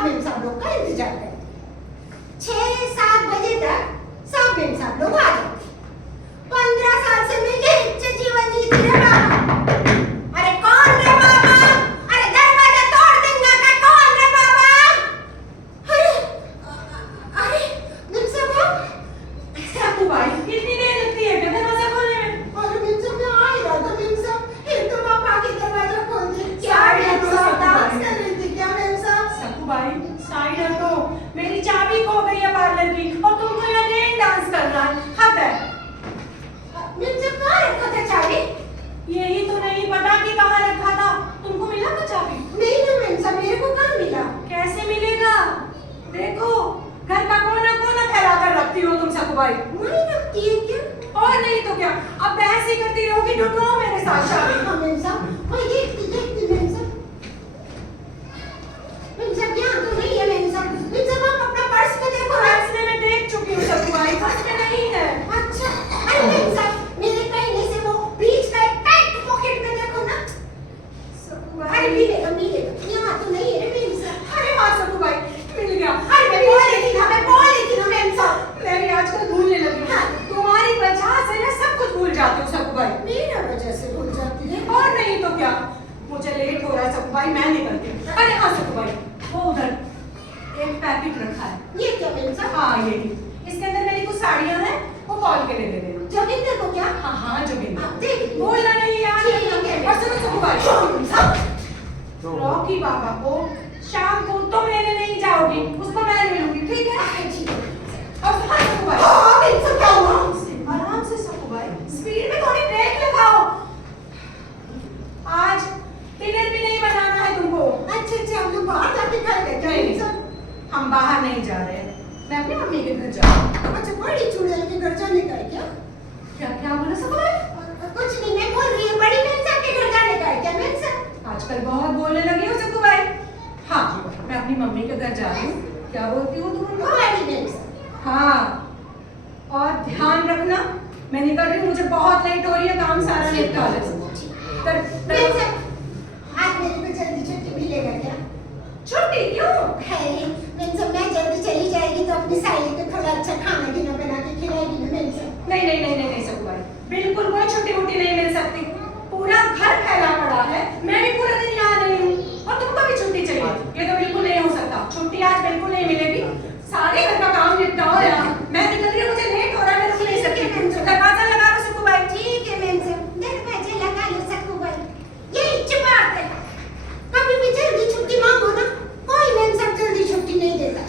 साहब मेम साहब लोग का इंतजार करते। 6-7 बजे तक साहब मेम साहब लोग आ जाते। 15 साल से मैं यही जीवन जीती रे बाबा। अरे कौन रे बाबा? अरे दरवाजा तोड़ देंगे का कौन रे बाबा? अरे अरे मेम साहब साकू भाई कितनी देर लगती है दरवाजा खोलने में? अरे मेम साहब मैं आ ही रहा था मेम साहब, एक तो आप आके दरवाजा खोल दिए। क्या मेम साहब डांस कर रही थी क्या मेम साहब? साकू भाई साइड हटो, मेरी चाबी खो गई है पार्लर की और तुमको यहाँ रेन डांस करना है। हद है। मेम साहब कहाँ रखा था चाबी? यही तो नहीं पता कि कहाँ रखा था। तुमको मिला था चाबी? नहीं ना मेम साहब, मेरे को कहाँ मिला? कैसे मिलेगा? देखो घर का कोना कोना फैला कर रखती हो तुम साकू भाई। वही रखती है क्या? और नहीं तो क्या, अब बहस ही करती रहोगी। ढूंढो मेरे साथ चाबी। हाँ मेम साहब, वही देखती मेम साहब। मेम साहब यहाँ तो नहीं है मेम साहब। मेम साहब आप अपना पर्स में देखो। पर्स में मैं देख चुकी हूँ साकू भाई, पर्स में नहीं है। अच्छा, अरे मेम साहब मेरे कहने से वो बीच का एक टाइट पॉकेट में देखो ना। साकू अरे भाई मिलेगा यहाँ तो नहीं है रे मेम साहब। अरे हाँ साकू भाई मिल गया। अरे मैं बोल रही थी ना मेम साहब। मैं भी आजकल भूलने लगी हूँ। हाँ। तुम्हारी वजह से मैं सब कुछ भूल जाती हूँ साकू भाई। मेरा वजह से भूल जाती है। और नहीं तो क्या, मुझे लेट हो रहा है साकू भाई, मैं निकलती हूँ। अरे हाँ साकू भाई वो उधर एक पैकेट रखा है। ये क्या मेम साहब? हाँ ये इसके अंदर मेरी कुछ साड़ियाँ हैं, वो कॉल के लिए दे देना। जोगिंदर को क्या? हाँ हाँ जोगिंदर। हाँ, देख ली। बोलना नहीं यार। ठीक है। और सुनो साकू भाई, रॉकी बाबा को शाम को तुम लेने नहीं जाओगी, उसको मैं मिलूंगी, ठीक है? और हाँ साकू भाई हाँ मेम साहब क्या हुआ? आराम से साकू भाई, स्पीड में थोड़ी ब्रेक लगाओ। आज डिनर भी नहीं बनाना है तुमको। अच्छा हम लोग बाहर जाके खाएंगे क्या मेम साहब? हम बाहर नहीं जा रहे हैं, मैं अपनी मम्मी के घर जा रही हूँ। अच्छा बड़ी चुड़ैल के घर जाने का है क्या? क्या क्या बोला साकू भाई? कुछ नहीं, मैं बोल रही हूँ बड़ी मेम साहब के घर जाने का है क्या मेम साहब? आजकल बहुत बोलने लगी हो साकू भाई। हाँ मैं अपनी मम्मी के घर जा रही हूँ। क्या बोलती हो तुम उनको? बड़ी मेम साहब। हाँ और ध्यान रखना, मैं निकल रही हूँ, मुझे बहुत लेट हो रही है, काम सारा निपटा ले। मेम साहब आज मेरे को जल्दी छुट्टी मिलेगा क्या? छुट्टी क्यों? है मेम साहब, मैं जल्दी चली जाएगी तो अपनी सहेली को थोड़ा अच्छा खाना पीना बना के खिलाएगी ना मेम साहब। नहीं नहीं नहीं नहीं नहीं साकू भाई, बिल्कुल कोई छुट्टी वुट्टी नहीं मिल सकती। पूरा घर फैला पड़ा है, मैं भी पूरा दिन यहाँ नहीं हूँ और तुमको भी छुट्टी चाहिए, ये तो बिल्कुल नहीं हो सकता। छुट्टी आज बिल्कुल नहीं मिलेगी, सारे घर का काम निपटाओ यार। मैं निकल रही हूँ, मुझे लेट हो रहा है, मैं रुक नहीं सकती। दरवाजा लगा लो साकू भाई। ठीक है मेम साहब, दरवाजा लगा लो सकू भाई। ये अच्छी बात है, कभी भी जल्दी छुट्टी मांगो ना, कोई मेम साहब जल्दी छुट्टी नहीं देता।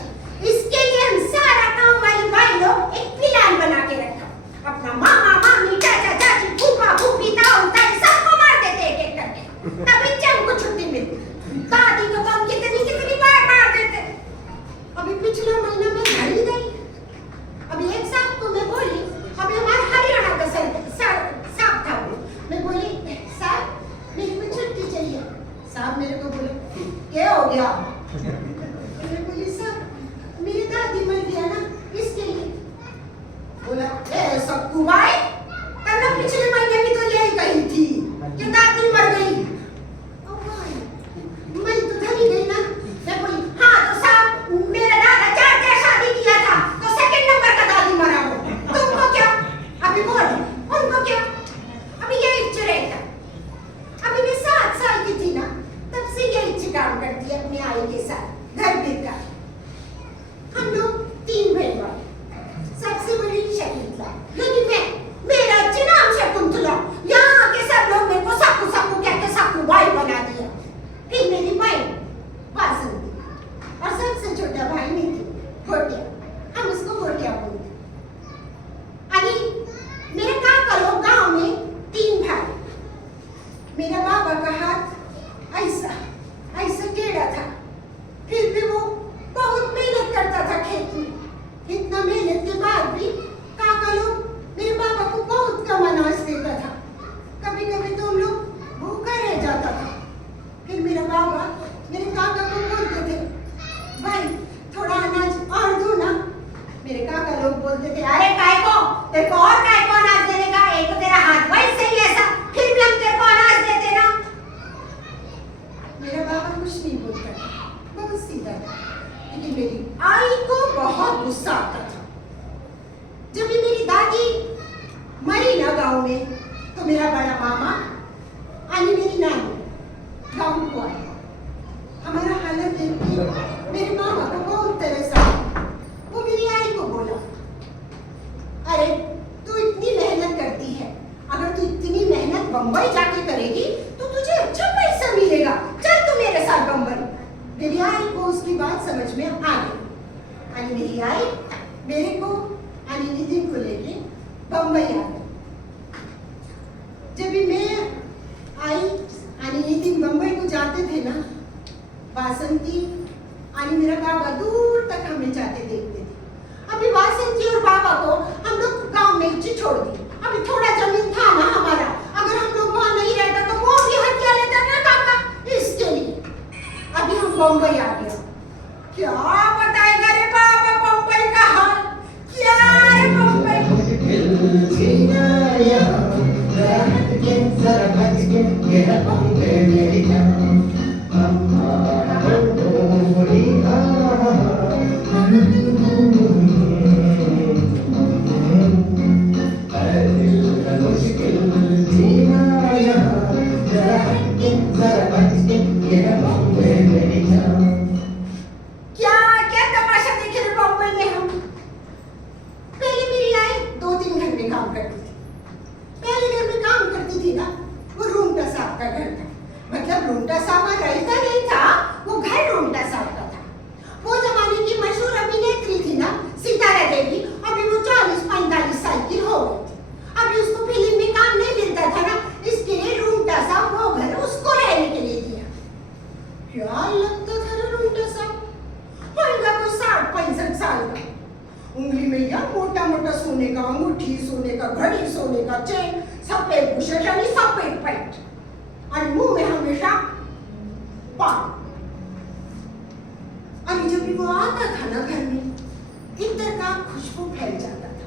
इसके लिए हम सारा काम वाली भाई लोग एक प्लान बना के रखा। अपना मामा मामी चाचा चाची फूफा फूफी ताऊ ताई सबको मार देते एक एक करके, तभी हमको छुट्टी मिलती। दादी को तो हम कितनी बार मार देते। अभी पिछले महीने में घर ही गई। अभी एक साहब को मैं बोली, अभी हमारे हरियाणा का साहब था वो, मैं बोली साहब मेरे को छुट्टी चाहिए। साहब मेरे को बोले क्या हो गया? मैं बोली साहब मेरी दादी मर गया ना इसके लिए। बोला ए सक्कू भाई, तन्ना पिछले महीने भी तो यही कही थी कि दादी मर गई। ओ भाई मैं तो धरी गई ना। मैं बोली हाँ तो साहब मेरा दादा 4 शादी किया था तो सेकंड नंबर का दादी मरा हो, तुमको क्या? अभी बोल उनको क्या? अभी यही चुरेगा। अभी मैं 7 साल की थी ना, तब से यही काम करती है अपने आई के साथ घर देखा। हम लोग 3 बहन भाई, सबसे बड़ी शकुंतला, लेकिन मेरा अच्छी नाम शकुंतला, यहाँ के सब लोग मेरे को साकू साकू कहते साकू भाई बना दिया। फिर मेरी बहन वासंती और सबसे छोटा भाई नीति गोटिया, हम उसको गोटिया बोलते। अभी मेरे काका लोग गांव में 3 भाई, मेरा बाबा का हाथ ऐसा ऐसा टेढ़ा था, फिर भी लेकिन मेरी आई को बहुत गुस्सा आता था। जब भी मेरी दादी मरी ना गांव में, तो मेरा बड़ा मामा यानी मेरी नानी गांव को आया। हमारा हालत देख के मेरे मामा को बहुत तरस आया। वो मेरी आई को बोला, अरे तू इतनी मेहनत करती है, अगर तू इतनी मेहनत बम्बई जाके करेगी तो तुझे अच्छा पैसा मिलेगा, चल तू मेरे साथ बम्बई। मेरी आई को उसकी बात समझ में आ गई। यानी मेरी आई मेरे को यानी नितिन को लेके बम्बई आ गई। जब भी मैं आई यानी नितिन बम्बई को जाते थे ना, वासंती यानी मेरा बाबा दूर तक हमें जाते देखते थे। अभी वासंती और बाबा को हम लोग गांव में ही छोड़ दिए। अभी थोड़ा जमीन था ना हमारा, अगर हम लोग वहां नहीं रहता तो वो भी हत्या लेता ना काका, इसके लिए अभी हम बम्बई आ गया। क्या बताएगा रे बाबा बम्बई का हाल, क्या रे बम्बई। उंगली में या मोटा मोटा सोने का अंगूठी, सोने का घड़ी, सोने का चेन, सफेद बुशर्ट यानी सफेद पैंट, और मुंह में हमेशा पान। और जब भी वो आता था ना घर में, इधर का खुशबू फैल जाता था।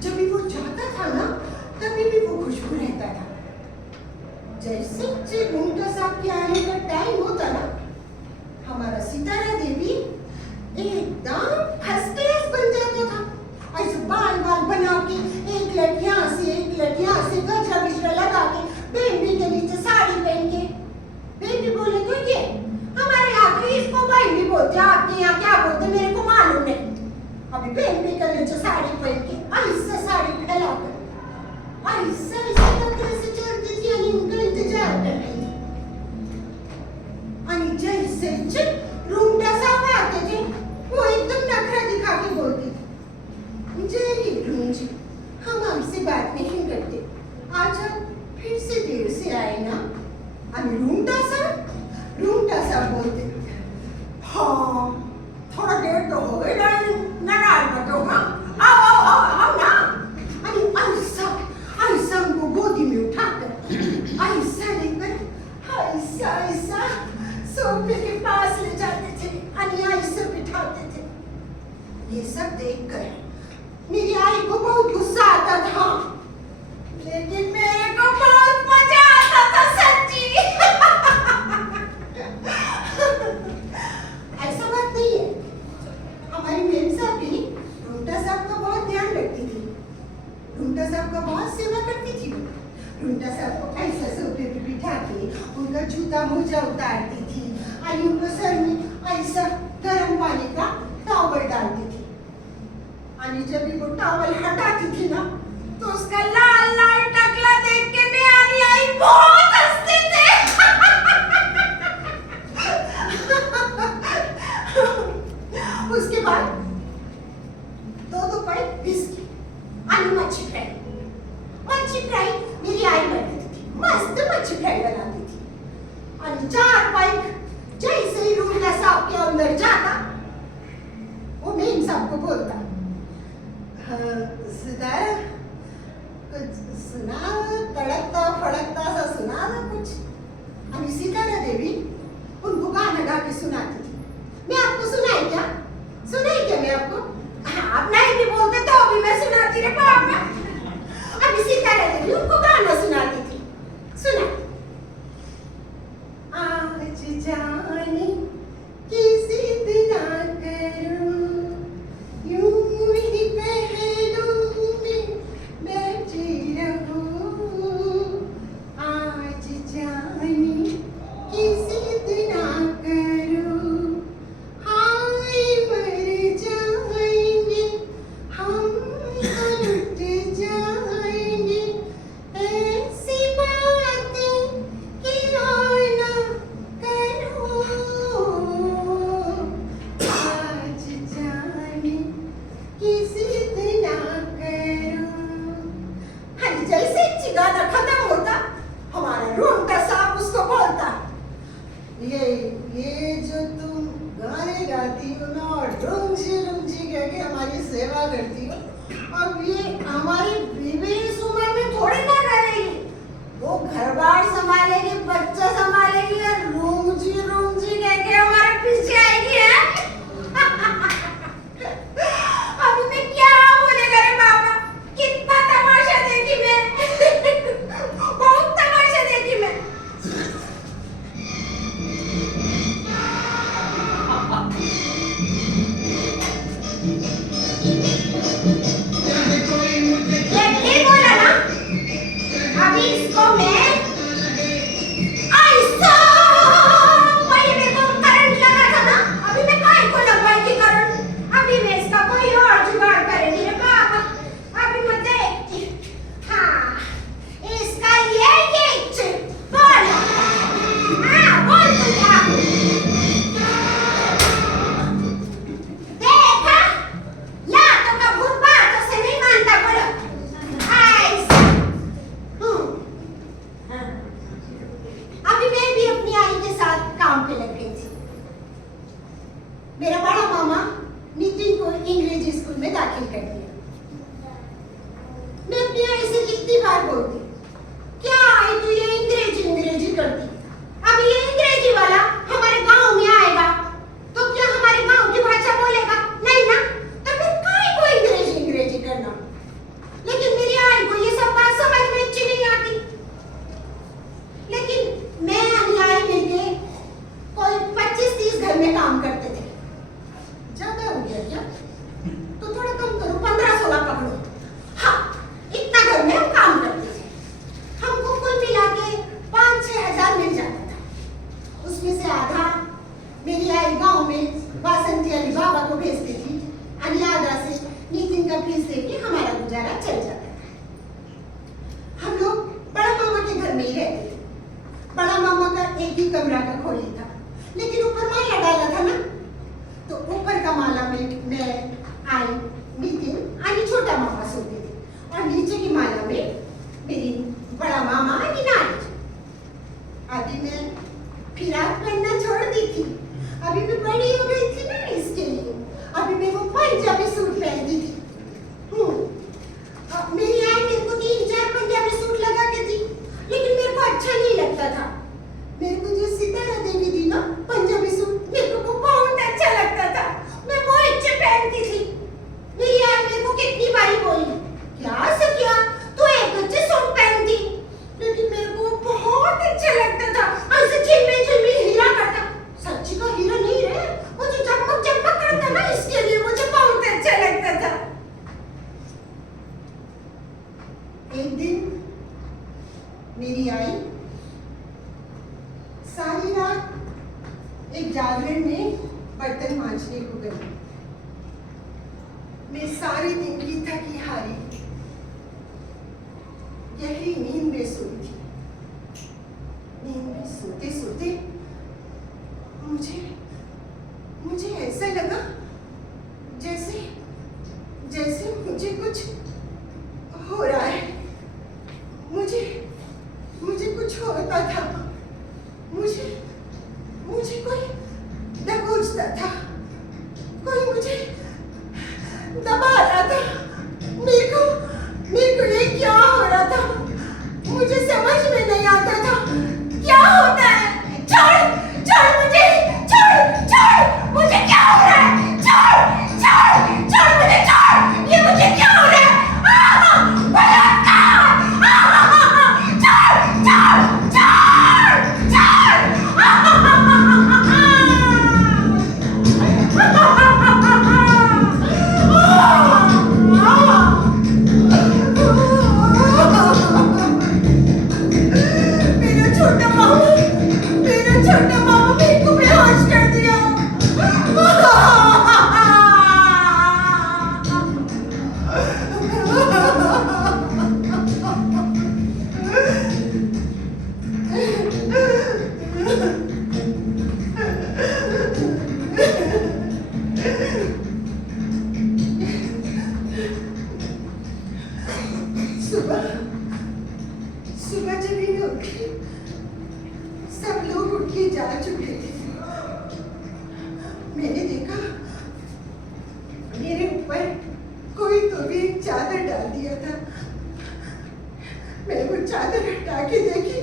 जब भी वो जाता था ना, तभी भी वो खुशबू रहता था। जैसे घूमता साहब के आने का टाइम होता ना, हमारा सितारा देवी एकदम फर्स्ट क्लास बन जाता था। ऐसे बाल बाल बना के, एक लट यहाँ से एक लट यहाँ से, गजरा बिजरा लगा के, बेबी के नीचे साड़ी पहन के। बेबी बोले तो ये हमारे यहाँ तो इसको बहन भी बोलते, आपके यहाँ क्या बोलते मेरे को मालूम नहीं। अभी बेबी के नीचे साड़ी पहन के ऐसा साड़ी फैला कर ऐसा ऐसा तरह से चलती थी, यानी उनका इंतजार कर रही थी। यानी जैसे रूमटा साहब आते थे, वो एकदम नखरा दिखा के बोलती थी, जय रूम जी, हम हमसे बात नहीं करते, आज आप फिर से देर से आए ना। अभी रूमटा साहब बोलते, हाँ थोड़ा देर तो हो गई नाराज मत हो, हाँ आओ ना। अरे ऐसा उनको गोदी में उठाकर ऐसा लेकर ऐसा सोफे के पास ले जाते थे, अन्याय से बिठाते थे। ये सब देखकर मेरी आई को बहुत गुस्सा आता था, लेकिन मेरे को बहुत मजा आता था सच्ची। ऐसा बात नहीं है, हमारी मेम साहब भी रूमटा साहब का बहुत ध्यान रखती थी, रूमटा साहब का बहुत सेवा करती थी। रूमटा साहब को ऐसा सोफे पे बिठा के उनका जूता मोजा उतारती थी, और उनको सर में ऐसा गर्म पानी का टॉवल डालती थी। और जब भी वो टॉवल हटाती थी ना, तो उसका लाल लाल टकला देख के मैं आई बहुत हंसते थे। उसके बाद दो पैक बिस्किट, आलू मच्छी फ्राई मेरी आई बनाती थी, मस्त मच्छी फ्राई बनाती थी। और 4 पैक जैसे ही रूमटा साहब के अंदर जाता, वो मेम साहब को बोलता, सितारा कुछ रुंझी रुंझी कह के हमारी सेवा करती हो। अब ये हमारी बीवी इस उम्र में थोड़ी ना करेगी, वो घर बार संभालेगी, बच्चा संभालेगी और रुंझी रुंझी कह के हमारे पीछे आएगी है। अभी मैं क्या बोलेगा रे बाबा, कितना तमाशा देखी मैं। बहुत तमाशा देखी मैं। ये ठीक बोला ना, अभी इसको मैं ऐसा, पहले मेरे को करंट लगा था ना, अभी मैं काहे को लगवाएगी करंट। अभी मैं इसका कोई और जुगाड़ करेंगी रे बाबा। अभी मैं देखती, हाँ इसका ये चिप बोल, हाँ बोल तू क्या, देखा लातों का भूत बातों से नहीं मानता, बोलो ऐसा। हाँ। अभी मैं भी अपनी आई के साथ काम पे लग गई थी। मेरा बड़ा मामा नितिन को अंग्रेजी स्कूल में दाखिल कर दिया। मैं अपनी आई से कितनी बार बोलती, क्या आई तू ये अंग्रेजी करती, अब ये अंग्रेजी वाला हमारे गांव में आएगा तो क्या हमारे गांव की भाषा बोलेगा, नहीं ना, तो फिर काहे को अंग्रेजी करना। लेकिन मेरी आई को ये सब बात समझ में अच्छी नहीं आती। लेकिन मैं अन्याय मिलके कोई 25-30 घर में काम करते थे। ज्यादा हो गया क्या, तो थोड़ा कम करो, 15-16 पकड़ो। हाँ, इतना घर में हम काम करते थे। हमको कुल मिला के 5-6 हजार मिल जाता था। उसमें से आधा मेरी आई गांव में वासंती अली बाबा को भेजती थी, और आधा से नितिन का फीस देके हमारा गुजारा चल जाता था। हम लोग बड़ा मामा के घर में ही रहते थे। बड़ा मामा का एक ही कमरा का खोली था, लेकिन ऊपर माला डाला था ना, तो ऊपर का माला में मैं आई नितिन आणि छोटा मामा सोते थे, और नीचे की माला में मेरी बड़ा मामा आणि नानी। अभी मैं फिराक पहनना छोड़ दी थी, अभी मैं बड़ी हो गई थी ना, इसके लिए अभी मैं वो पंजाबी सूट पहनती थी। मेरी आई मेरे को 3-4 पंजाबी सूट लगा के दी, लेकिन मेरे को अच्छा नहीं लगता था। मेरे को जो सितारा देवी दी ना पंजाबी सूट, मेरे को वो बहुत अच्छा लगता था, मैं वो अच्छे पहनती थी। मेरी आई मेरे को कितनी बारी बोली, क्या सकिया तू एक अच्छे सूट पहनती, लेकिन मेरे को बहुत अच्छा लगता था, ऐसे झिलमिल हीरा करता। सच्ची का हीरा नहीं रे, वो जो चमक करता ना, इसके लिए मुझे बहुत अच्छा लगता था। एक दिन मेरी आई सारी रात एक जागरण में बर्तन मांजने को गई। मैं सारे दिन की थकी हारी गहरी नींद में सोई थी। नींद में सोते सोते मुझे ऐसा लगा जैसे मुझे कुछ हो रहा है। मुझे कुछ होता था, मुझे कोई दबोचता था, कोई मुझे दबा रहा था। मेरे को ये क्या हो रहा था, मुझे समझ में नहीं आता था क्या होता है। छोड़ मुझे, छोड़ मुझे, क्या हो रहा है, छोड़ मुझे, छोड़, ये मुझे क्या हो रहा है, छोड़। चादर हटा के देखी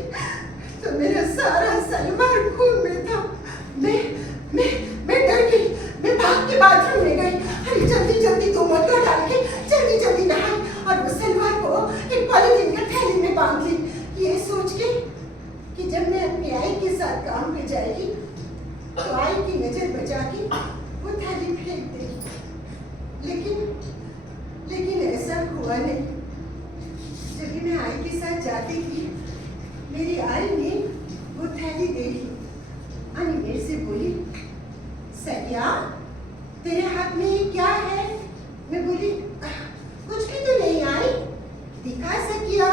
तो मेरा सारा सलवार खून में था। मैं डर गई। मैं भाग के बाथरूम में गई। अरे जल्दी जल्दी 2 मटका डाल के जल्दी जल्दी नहाई और वो सलवार को एक पॉलीथीन के थैली में बांध ली, ये सोच के कि जब मैं अपनी आई के साथ काम पे जाएगी तो आई की नजर बचा के वो थैली फेंक देगी। लेकिन ऐसा हुआ नहीं। जब मैं आई के साथ जाती थी मेरी आई ने वो थैली देखी। अनि मेरे से बोली, सरिया तेरे हाथ में ये क्या है? मैं बोली, कुछ भी तो नहीं आई। दिखा सकिया?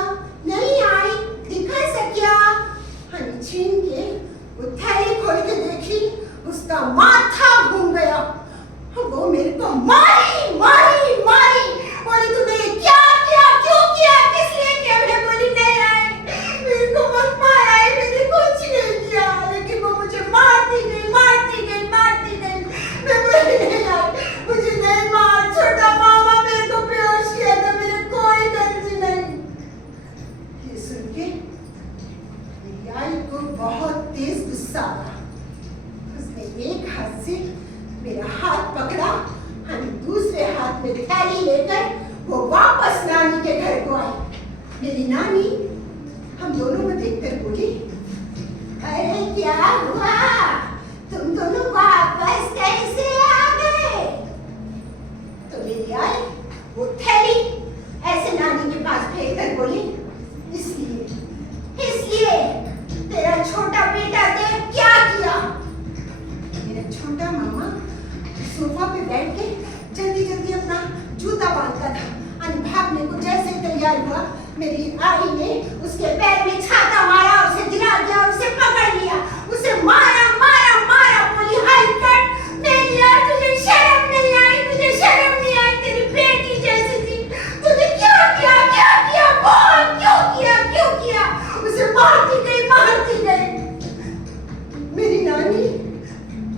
नहीं आई। दिखा सकिया? अनि छीन के वो थैली खोल के देखी, उसका माथा घूम गया। वो मेरे को मारी मारी मारी, बोली तूने ये क्या किया, क्यों किया, किस लिए किया? मैं बोली नहीं आई, मेरे को मत मारा है, मैंने कुछ नहीं किया। लेकिन वो मुझे मारती गई मारती गई मारती गई। मैं बोली नहीं आई, मुझे नहीं मार, छोटा मामा मेरे को बेहोश किया था, मेरे कोई गलती नहीं। ये सुन के मेरी आई को बहुत तेज गुस्सा आया। उसने एक हाथ से मेरा हाथ पकड़ा और दूसरे हाथ में थैली लेकर वो वापस नानी के घर को आई। मेरी नानी हम दोनों को देखकर बोली, अरे क्या हुआ, तुम दोनों वापस कैसे आ गए? तो मेरी आई वो थैली ऐसे नानी के पास फेंक कर बोली, इसलिए तेरा छोटा बेटा देख क्या किया। मेरा छोटा मामा सोफा पे बैठ के जल्दी जल्दी अपना जूता बांधता था और भागने को जैसे तैयार हुआ मेरी आई ने उसके पैर में छाता मारा, उसे गिरा दिया, उसे पकड़ लिया, उसे मारा मारा मारा। बोली, हाय कट, नहीं यार तुझे शर्म नहीं आई, तुझे शर्म नहीं आई, तेरी बेटी जैसी थी, तूने क्या किया बोल, क्यों किया? उसे मारती गई। मेरी नानी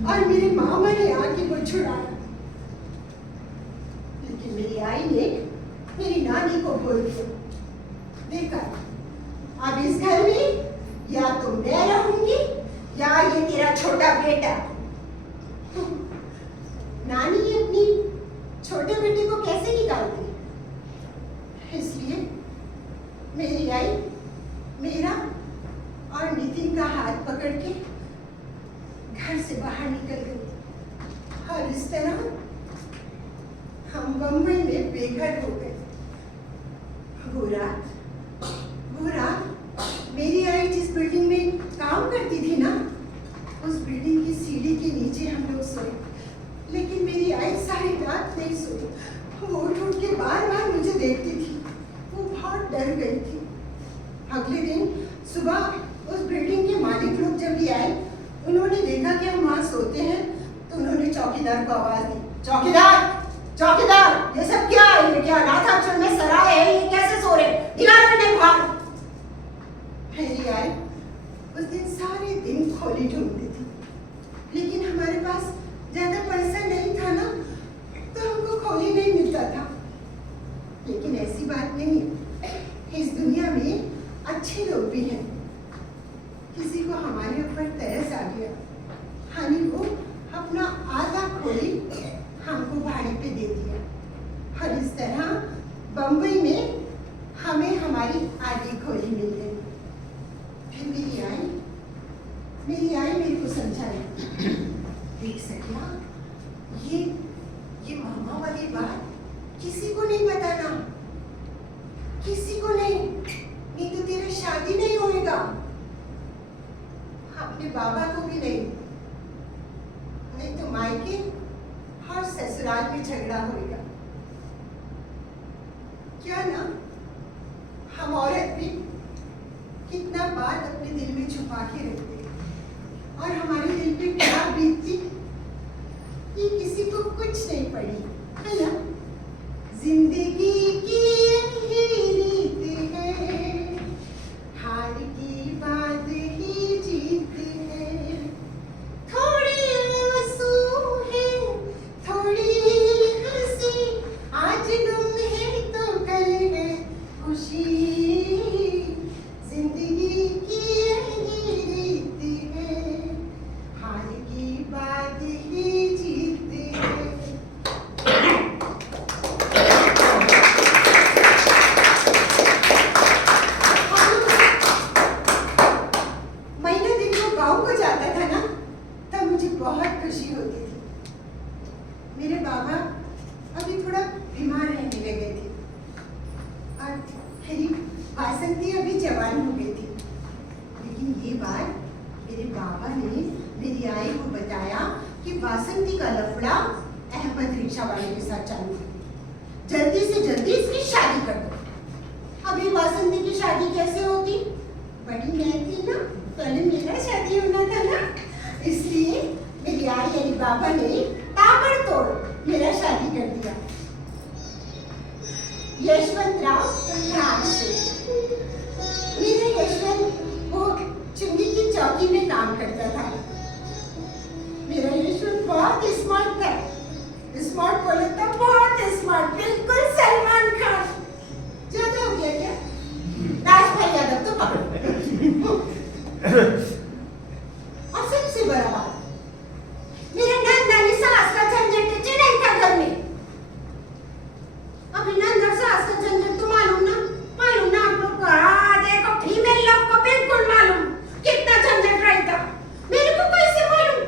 और मेरे मामा ने आके वो छुड़ाया। लेकिन मेरी आई ने मेरी नानी को बोल दिया, देखा अब इस घर में या तो मैं रहूंगी या ये तेरा छोटा बेटा। नानी अपनी छोटे बेटे को कैसे निकालती? इसलिए मेरी आई मेरा और नितिन का हाथ पकड़ के घर से बाहर निकल गई और इस तरह हम बम्बई में बेघर हो गए। वो रात मेरी आई जिस बिल्डिंग में काम करती थी ना, उस बिल्डिंग की सीढ़ी के नीचे हम लोग सोए। लेकिन मेरी आई सारी रात नहीं सोई। वो उठ के बार मुझे देखती थी। वो बहुत डर गई थी। अगले दिन सुबह उस बिल्डिंग के मालिक लोग जब भी आए, उन्होंने देखा कि हम वहाँ सोते हैं, तो उन्होंने चौकीदार को आवाज दी, चौकीदार ये सब क्या है? ये क्या नाथाचल में सराय है? ये कैसे सो रहे? निकालो इन्हें बाहर। मेरी आई उस दिन सारे दिन खोली ढूंढती थी, लेकिन हमारे पास ज्यादा पैसा नहीं था ना, तो हमको खोली नहीं मिलता था। लेकिन ऐसी बात नहीं, इस दुनिया में अच्छे लोग भी हैं। किसी को हमारे ऊपर तरस आ गया, हानि वो अपना आधा खोली हमको भाड़े पे दे दिया, और इस तरह बम्बई में हमें हमारी आधी खोली मिल गई। फिर मेरी आई मेरे को समझाई, देख सकिया, ये मामा वाली बात किसी को नहीं बताना, किसी को नहीं तो तेरा शादी नहीं होएगा, अपने बाबा को भी नहीं तो मायके और ससुराल में झगड़ा होएगा। क्या ना, हम औरत भी कितना बात अपने दिल में छुपा के रखते हैं, और हमारे दिल पे क्या बीतती ये किसी को कुछ नहीं पड़ी, है ना। जिंदगी की यही रीत है, हार की बात ही जीत है, थोड़ी आंसू है थोड़ी हंसी, आज गम है तो कल है खुशी, ने मेरी आई को बताया कि वासंती का लफड़ा अहमद रिक्शा वाले के साथ चालू है, जल्दी से जल्दी इसकी शादी कर दो। अभी वासंती की शादी कैसे होती? बड़ी मैं थी ना, पहले मेरा शादी होना था ना, इसलिए मेरी आई यानी बाबा ने ताबड़तोड़ मेरा शादी कर दिया। यशवंतराव नाम से मेरा यशवंत वो चुंगी की चौकी में काम करता था। मेरा यशवंत बहुत स्मार्ट था, स्मार्ट बोले तो बहुत स्मार्ट, बिल्कुल सलमान खान। ज्यादा हो गया क्या? राजपाल यादव तो पकड़ो। और सबसे बड़ा बात, मेरे नंदानी सास का झंझट नहीं था घर में। अभी नंदा सास का झंझट तो मालूम ना आप लोग को। हाँ देखो, फीमेल लोग को बिल्कुल मालूम कितना झंझट रहता। मेरे को कैसे मालूम?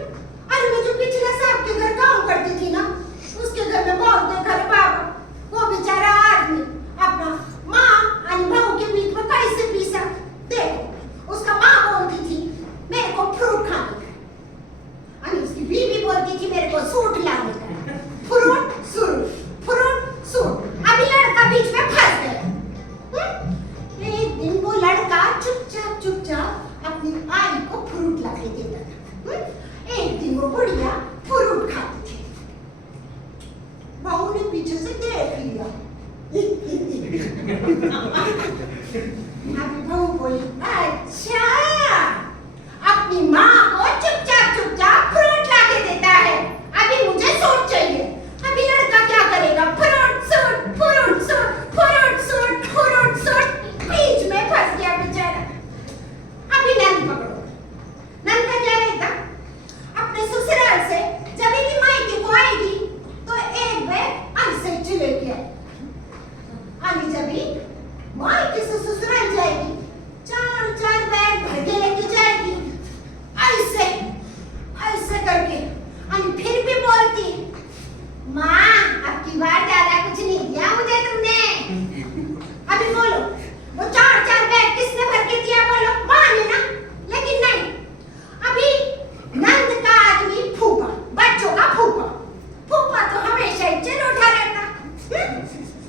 अरे मैं जो पिछले साहब के घर काम करती थी ना, उसके घर में बहुत देखा रे बाबा, वो बेचारा आदमी अपना माँ और बहू के बीच में कैसे पीसा। देखो, उसका माँ बोलती थी मेरे को फ्रूट खाने का, और उसकी बीवी बोलती थी मेरे को सूट लाने का। Fruit suit, fruit suit. अभी लड़का बीच में फंस गया। एक दिन वो लड़का चुपचाप अपनी आई को फ्रूट ला के देता था। एक दिन वो बुढ़िया फ्रूट खाती थी, बहू ने पीछे से देख लिया। अभी बहू बोली, अच्छा अपनी माँ को चुपचाप फ्रूट ला के देता है, अभी मुझे सूट चाहिए। अभी लड़का क्या करेगा? Fruit suit, fruit suit, fruit suit, fruit suit, बीच में फंस गया बेचारा। अभी नंद पकड़ो। नंद का क्या रहता? अपने ससुराल से जब भी मायके को आएगी तो एक बैग ऐसे चले गया, आनी जब भी मायके से ससुराल जाएगी 4 बैग भर के लेके जाएगी, ऐसे ऐसे करके। और फिर भी बोलती, माँ अब की बार ज्यादा कुछ नहीं दिया मुझे तुमने। अभी बोलो, वो 4 बैग किसने भर के दिया? बोलो, माँ ने ना। लेकिन नहीं, अभी नंद का आदमी फूफा, बच्चों का फूफा तो हमेशा ही चल उठा रहता।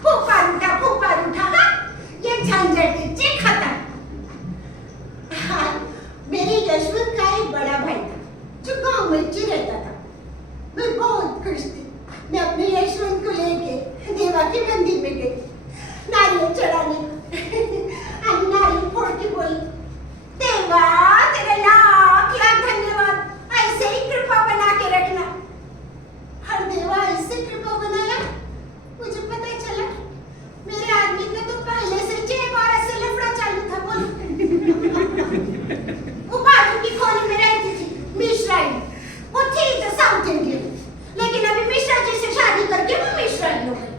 फूफा रूठा, हाँ, ये झंझट से खत्म। हाँ, मेरे यशवंत का एक बड़ा भाई था जो गांव में रहता था। मैं बहुत खुश थी। मैं अपने यशवंत को लेके देवा के मंदिर में गई नारियल चढ़ाने। नारियल फोड़ के बोली, देवा तेरे लाख धन्यवाद, ऐसे ही कृपा बना के रखना। हर देवा ऐसे कृपा बनाया, मुझे पता चला मेरे आदमी ने तो पहले से एक औरत से लफड़ा चालू था। बोलो, वो बाजू की खोली में रहती थी मिश्राई, वो थी तो साउथ इंडियन, लेकिन अभी मिश्रा जी से शादी करके वो मिश्रा जी हो गई।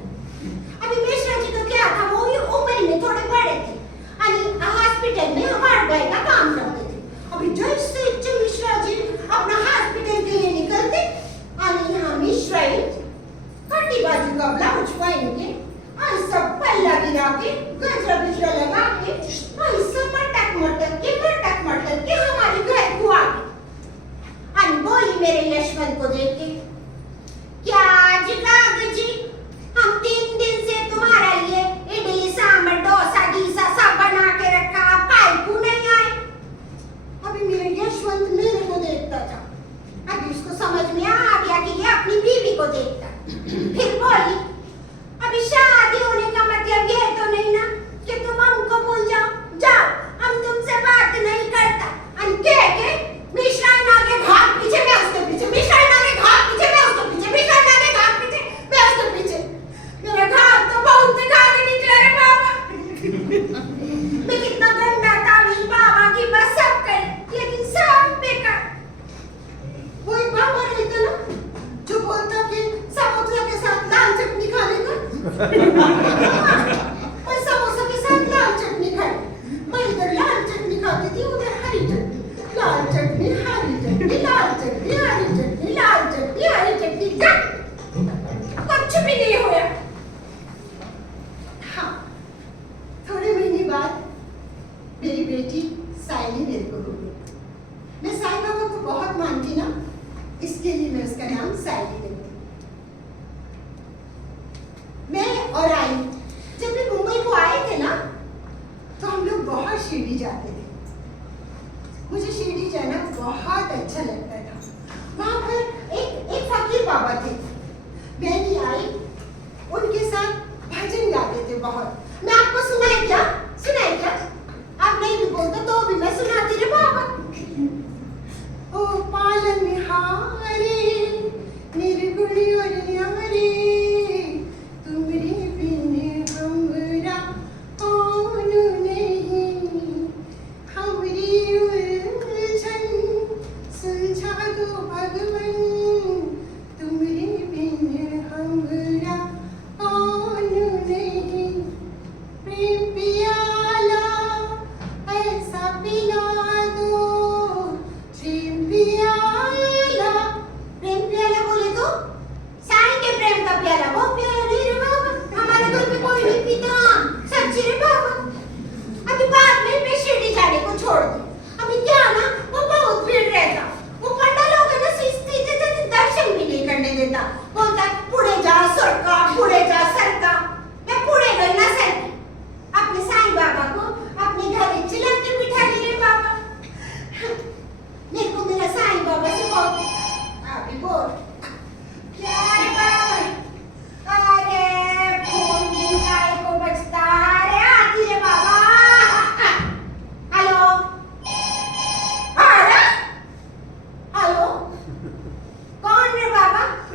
अभी मिश्रा जी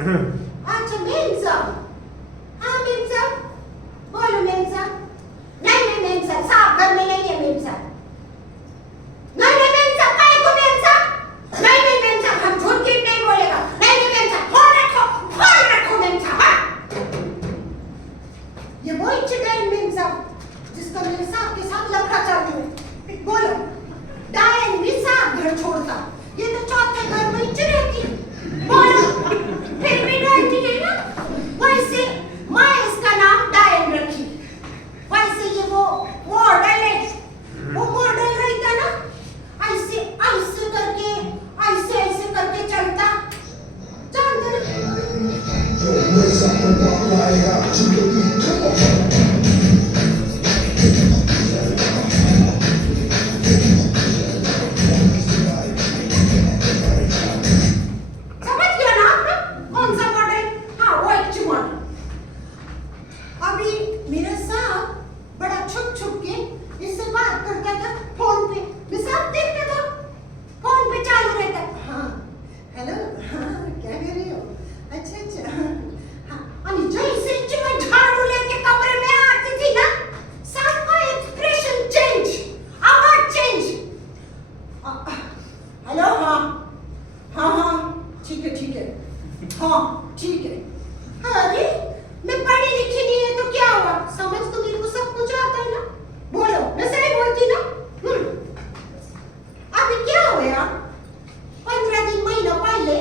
अच्छा मेम साहब, हाँ मेम साहब, बोलो मेम साहब। नहीं मेम साहब, साहब घर में नहीं है मेम साहब। नहीं मेम साहब, काय को मेम साहब? नहीं मेम साहब, हम झूठ झूठ नहीं बोलेगा। नहीं मेम साहब, फोन रखो मेम साहब। हाँ? ये वही चिड़ैल मेम साहब जिसका मेरे साहब के साथ लफड़ा चल रही है। बोलो, डायन भी साहब घर छोड़ता, ये तो चौथे घर में ही रहती। बोलो, फिर भी डरती है ना? वैसे मैं इसका नाम डायन रखी, वैसे ये वो मॉडल है, वो मॉडल रहता ना, ऐसे ऐसे करके ऐसे करके चलता, जानते समझ गया ना आपने? कौन सा मॉडल? हाँ वो एक मॉडल। अभी मेरा साहब बड़ा छुप छुप के इससे बात करता था फोन पे। मैं साहब देखता था फोन पे चालू रहता। हाँ हेलो, हाँ क्या कर रही हो? अच्छा हाँ, अभी जैसे मैं झाड़ू लेके कमरे में आती थी ना, साहब का एक्सप्रेशन चेंज, आवाज चेंज। हेलो, हाँ ठीक है, हाँ ठीक है। अरे मैं पढ़ी लिखी नहीं है तो क्या हुआ? समझ तो मेरे को सब कुछ आता है ना। बोलो, मैं सही बोलती ना? अभी क्या हुआ? 15 दिन महीना पहले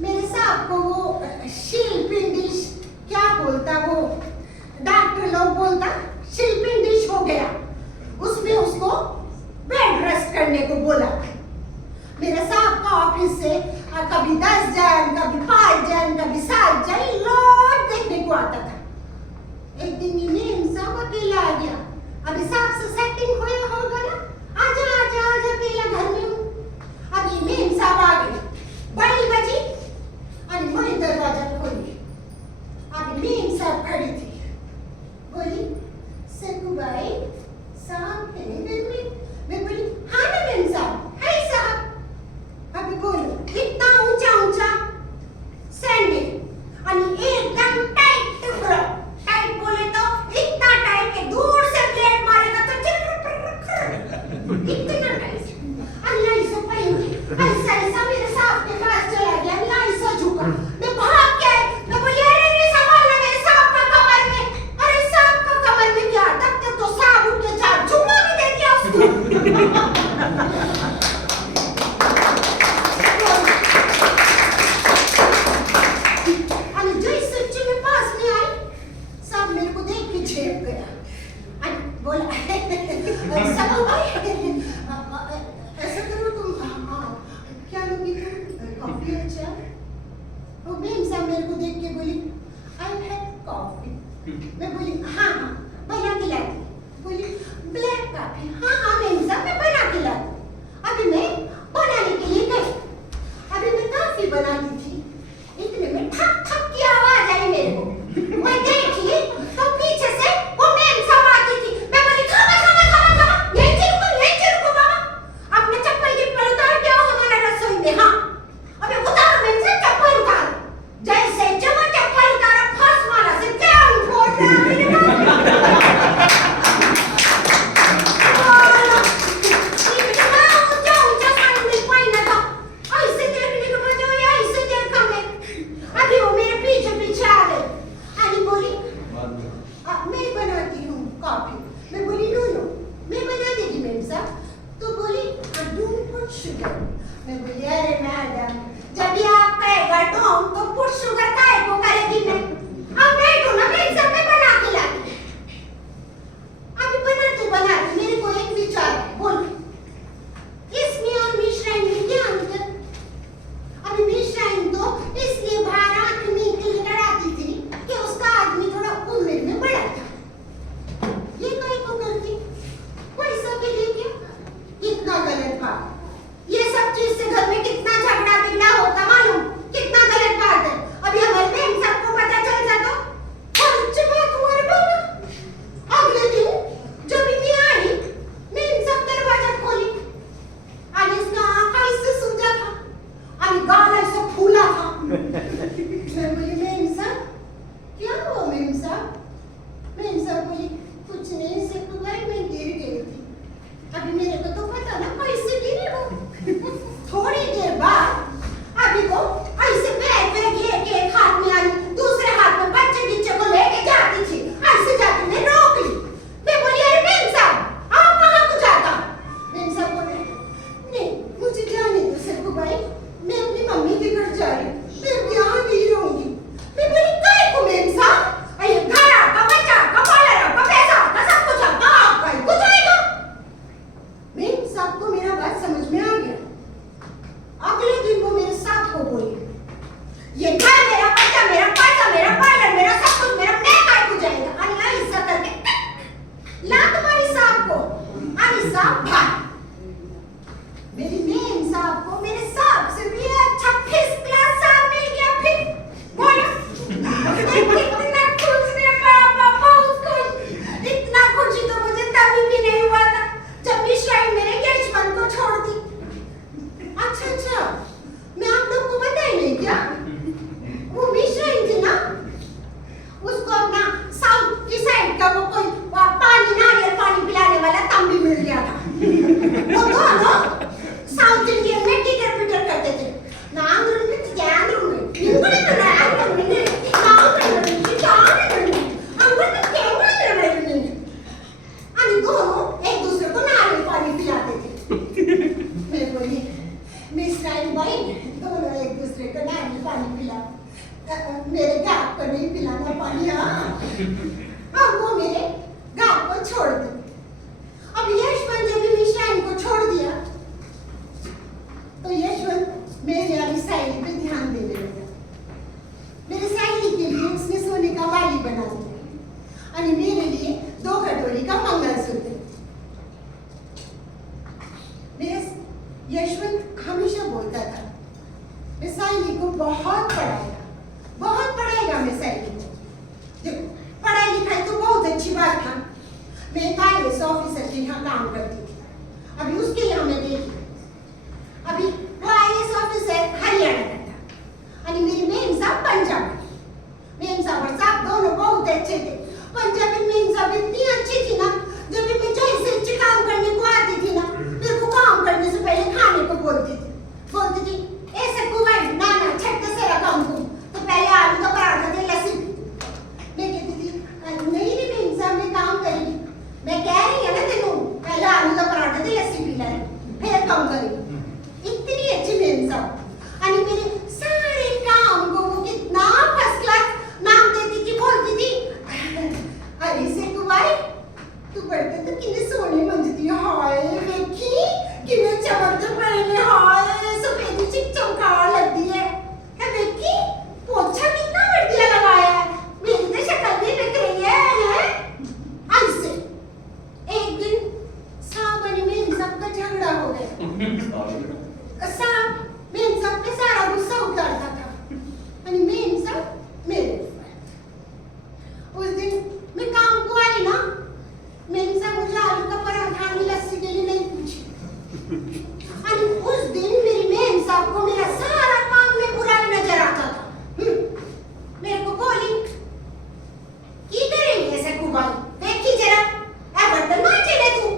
मेरे साहब को वो शिलपिंडिश क्या बोलता, वो डॉक्टर लोग बोलता शिलपिंडिश हो गया। उसमें उसको बेड रेस्ट करने को बोला। मेरे साहब का ऑफिस से कभी 10 जन, कभी 5 जन, कभी 7 जन लोग देखने को आता था। एक दिन मेम साहब अकेला आ गया। अभी साहब से सेटिंग होगा ना, आजा अकेला घर में हूँ। अभी मेम साहब आ गए, बड़ी बजी, अरे मैं दरवाजा खोली। अभी मेम साहब खड़ी थी, बोली सकू भाई साहब है घर में? मैं बोली हाँ ना मेम साहब, है साहब। अभी बोलो, इतना ऊंचा सैंडल आणि एकदम टाइट टुकड़ा। टाइट बोले तो इतना टाइट कि दूर से ब्लेड मारेगा तो इतना टाइट। अल्लाह ऐसा पहन ऐसा मेरे साहब के पास चला गया, अल्लाह ऐसा झुका। मैं भाग के आई, मैं बोली अरे नहीं संभालना मेरे साहब का कमर में। अरे साहब का कमर में क्या? तब तक तो साहब उठ के चार झुम्मा भी दे दिया उसको। ऐसा करो तुम, क्या लोगी तुम? कॉफी? अच्छा। वो मेम साहब मेरे को देख के बोली आई हैव कॉफी। मैं बोली हाँ बना के लाती। बोली ब्लैक कॉफी? हाँ मेम साहब मैं बना के लाती। अभी मैं बनाने के लिए गई। अभी मैं कॉफी बनाती थी, इतने में ठक ठक की आवाज आई मेरे को। मैं देखी तो पीछे से वो मेम साहब आती थी। मैं बोली खामा यहीं रुको बाबा, अपने चप्पल की पर उतार के आओ हमारा रसोई में। हाँ अबे उतारो मेम साहब चप्पल उतारो। जैसे जब चप्पल उतारा फर्स्ट वाला से क्या उठ रहा है मेरे गाप को नहीं पिलाना पानी। हाँ अब वो मेरे गाप को छोड़ दे। अब यशवंत जब मिश्राइन को छोड़ दिया तो यशवंत मेरे वाली साइली पे ध्यान देने लगा। मेरे साइली के लिए उसने सोने का वाली बना दिया और मेरे लिए 2 कटोरी का मंगलसूत्र। मेरे यशवंत हमेशा बोलता था मैं साइली को बहुत पढ़ाएगा मैं साइली को। देखो पढ़ाई लिखाई तो बहुत अच्छी बात था। मैं एक IAS ऑफिसर के यहाँ काम करती थी। अभी उसके यहाँ मैं देखी, अभी वो IAS ऑफिसर हरियाणा का था और मेरी मेम साहब पंजाब। मेम साहब और साहब दोनों बहुत अच्छे थे। पंजाबी मेम साहब इतनी अच्छी थी ना, जब भी मैं जैसे काम करने को आती थी ना, मेरे को काम करने से पहले खाने को बोलती थी ऐसे कुमार ना छट से रखा हमको तो पहले आलू का पराठा दे लस्सी। मैं कहती थी नहीं रे मेम साहब मैं काम करेगी। मैं कह रही है ना तेनू पहले आलू का पराठा दे लस्सी पी ले फिर काम करेगी। इतनी अच्छी मेम साहब और मेरे सारे काम को वो कितना फर्स्ट क्लास नाम देती थी। बोलती थी अरे से कुमार तू बढ़ते तो कितने सोने मंजती हाय देखी कितने चमकते पड़े हाय सफेदी चिक चमकार लगती है देखी पोछा कितना बढ़िया लगाया है। मेरी तो शक्ल भी दिख रही है। ऐसे एक दिन साहब और मेम साहब का झगड़ा हो गया। साहब मेम साहब पे सारा गुस्सा उतारता था और मेम साहब मेरे ऊपर। उस दिन मैं काम को आई ना, मेम साहब मुझे आलू का पराठा और लस्सी के लिए नहीं पूछी। और उस दिन मेरी मेम साहब को मेरा सारा काम में बुराई नजर आता था। मेरे को बोली की करेंगे ऐसे कुबाई देखी जरा ए बर्तन ना चले तू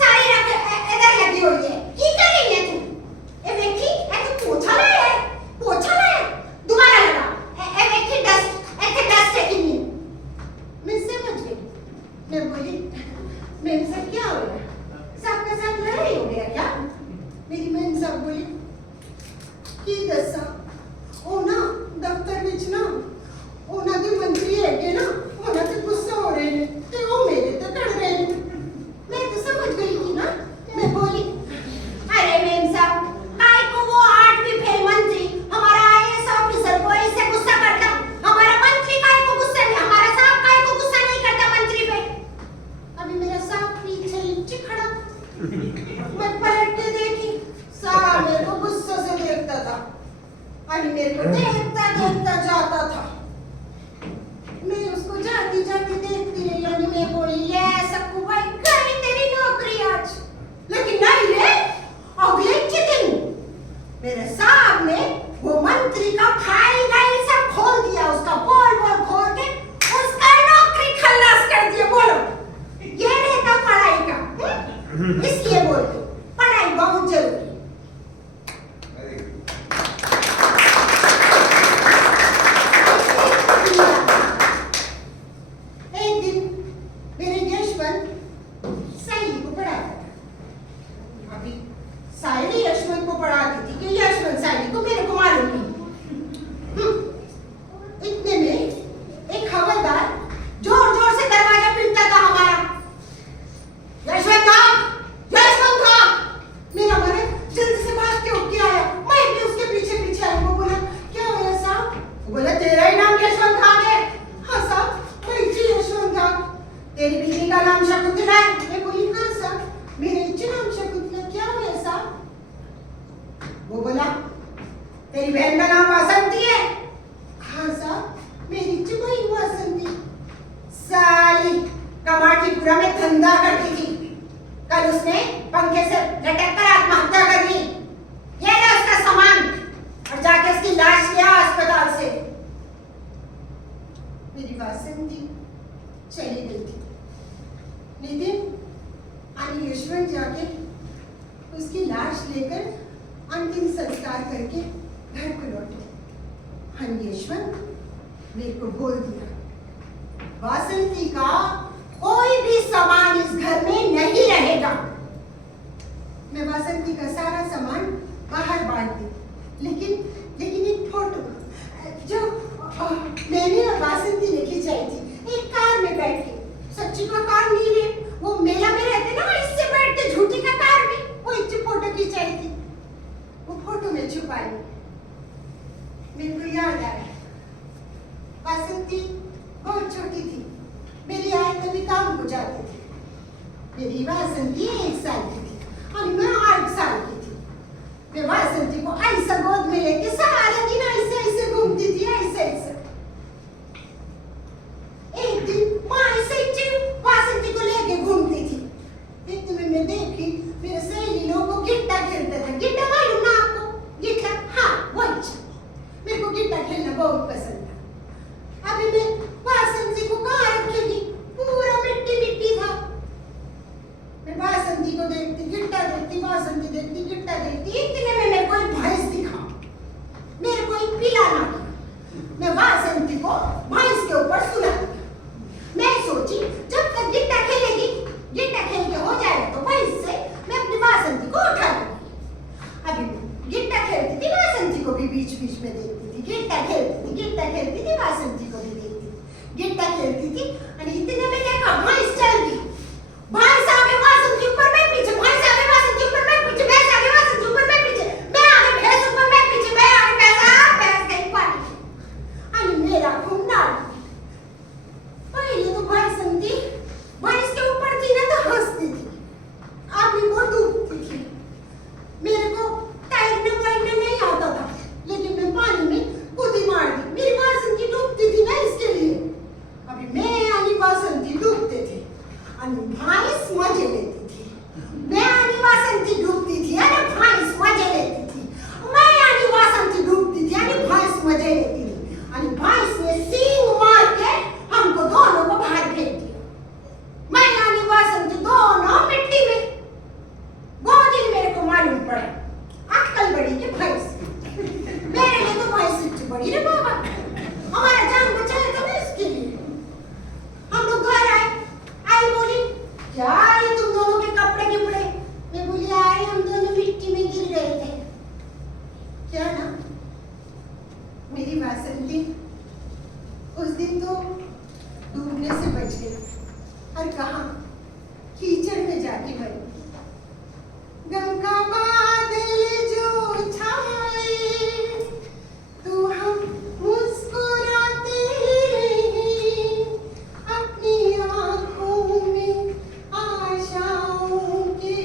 सारी रख इधर लगी हुई है की करेंगे तू ए देखी ए तू पोछा लाए दोबारा लगा ए देखी डस्ट है कि नहीं। मैं समझ गई। मैं बोली मेम साहब क्या हो गया, सबके साथ लड़ाई हो गया क्या। मेरी मेम साहब बोली की दसा ओ ना दफ्तर विच ना ਉਹਨਾਂ ਦੇ ਮੰਤਰੀ ਹੈਗੇ ना ਉਹਨਾਂ ਤੇ गुस्सा हो रहे हैं ते वो मेरे ते कड़ रहे हैं। मैं तो समझ गई थी ना। मैं बोली अरे मेम साहब काय को वो 8वीं फेल मंत्री हमारा IAS ऑफिसर को ऐसे गुस्सा करता, हमारा मंत्री काय को गुस्सा नहीं, हमारा साहब काय को गुस्सा नहीं करता मंत्री पे। अभी मेरा साहब पीछे लिपटे खड़ा, मैं पलट के देखी साहब मेरे को गुस्से से देखता था और मेरे को देखता जाता था। मैं उसको जाती देखती रही और मैं बोली ये सक्कू भाई गई तेरी नौकरी आज। लेकिन नहीं रे, अगले दिन मेरे साहब ने वो मंत्री का फाइल सब खोल दिया, उसका बोल खोल के उसका नौकरी खल्लास कर दिया। बोलो ये रहता पढ़ाई का। इसलिए बोलते पढ़ाई बहुत जरूरी। एक दिन मेरे यशवंत साइली को पढ़ाता था। अभी साइली यशवंत को पढ़ाती थी कि यशवंत साइली को मेरे को मालूम नहीं। इतने में एक हवलदार जोर से दरवाजा पीटता था हमारा। यशवंत था मेरा मन जल्दी से भाग के उठ के आया। मैं भी उसके पीछे आई। वो बोला क्या हुआ साहब। वो बोला तेरा ही नाम यशवंत था है। हाँ साहब मैं यशवंत था। तेरी बीवी का नाम शकुंतला है। मैं बोली हाँ साहब मेरे नाम शकुंतला। क्या हुआ साहब। वो बोला तेरी बहन का नाम वासंती है। हाँ साहब मेरी बहन वासंती। साली कमाटीपुरा में धंधा करती थी, कल उसने पंखे से लटक कर आत्महत्या कर ली। ये ले उसका सामान और जाके उसकी लाश लिया अस्पताल से। मेरी वासंती चली गई थी। लेकिन यशवंत जाके उसकी लाश लेकर अंतिम संस्कार करके घर को लौटे। यशवंत मेरे को बोल दिया वासंती का कोई भी सामान इस घर में नहीं रहेगा। मैं वासंती का सारा सामान बाहर बांट दी, लेकिन एक फोटो जो वासंती बहुत छोटी थी, मेरी आय तभी काम को जाती थी। मेरी वासंती 1 साल की थी और मैं 8 साल की थी। मैं वासंती को ऐसा गोद में लेके सारा दिन ऐसे ऐसे घूमती थी, ऐसे ऐसे। एक दिन माँ ऐसे वासंती को लेके घूमती थी। इतने में देखी मेरे सहेली लोगों गिट्टा खेलते थे। गिट्टा मालूम ना आपको? गिट्टा, हाँ वही। मेरे को गिट्टा खेलना बहुत पसंद था। अभी मैं वासंती को कहाँ रखेगी, पूरा मिट्टी मिट्टी था। मैं वासंती को देखती, गिट्टा देखती, वासंती देखती, गिट्टा देखती। इतने में मेरे को एक भैंस दिखा, मेरे को एक पिलाना था। मैं वासंती को भैंस के ऊपर सुला दिया। मैं सोची जब तक गिट्टा खेलेगी, गिट्टा खेल के हो जाएगा तो भैंस से मैं अपनी वासंती को उठा लूंगी। अभी गिट्टा खेलती थी, वासंती को भी बीच बीच में देखती थी। गिट्टा खेलती थी, वासंती को भी देखती थी। गिट्टा खेलती थी और इतने में देखा भैंस चल गई। भैंस आगे वासंती ऊपर, मैं पीछे। भैंस आगे वासंती ऊपर, मैं पीछे। भैंस आगे वासंती ऊपर, मैं पीछे। मैं आगे भैंस ऊपर, मैं पीछे। मैं आगे भैंस गई पानी। अरे मेरा खून डाल। पहले तो वासंती भैंस के ऊपर थी ना तो हंसती थी, अभी वो डूबती थी। मेरे को तैरने नहीं आता था, लेकिन मैं पानी में कूदी मार दी। मेरी वासंती डूबती थी ना, इसके लिए। अभी मैं यानी वासंती डूबते थे और भैंस मजे लेती थी। मैं यानी वासंती डूबती थी और भैंस मजे लेती थी। मैं यानी वासंती डूबती थी और भैंस मजे लेती थी। और भैंस ने सींग मार के हमको दोनों को बाहर फेंक दिया। मैं यानी वासंती दोनों मिट्टी में। वो दिन मेरे को मालूम पड़ा अक्कल बड़ी कि भैंस। मेरे लिए तो भैंस सबसे बड़ी रे बाबा। हमारा जान बचाया था ना, इसके लिए। हम लोग घर आए, आई बोली क्या ये तुम दोनों के कपड़े गिपड़े? मैं बोली आए हम दोनों मिट्टी में गिर गए थे। क्या ना मेरी वासंती उस दिन तो डूबने से बच गई और कहाँ कीचड़ में जाके मरी। गंगा बादल जो छाए तो हम मुस्कुराते रहे, अपनी आंखों में आशाओं के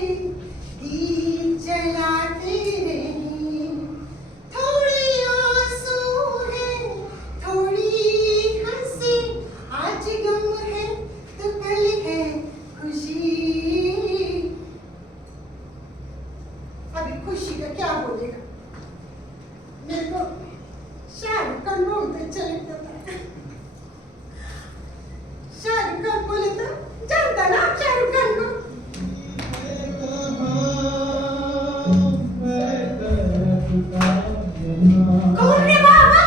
दीप जलाते रहे। थोड़ी आंसू है, थोड़ी हंसी, आज गम है तो कल है खुशी। अभी खुशी का क्या बोलेगा? मेरे को शाहरुख खान बोलते अच्छा लगता था। शाहरुख खान बोले तो जानता ना आप शाहरुख खान को? कौन रे बाबा?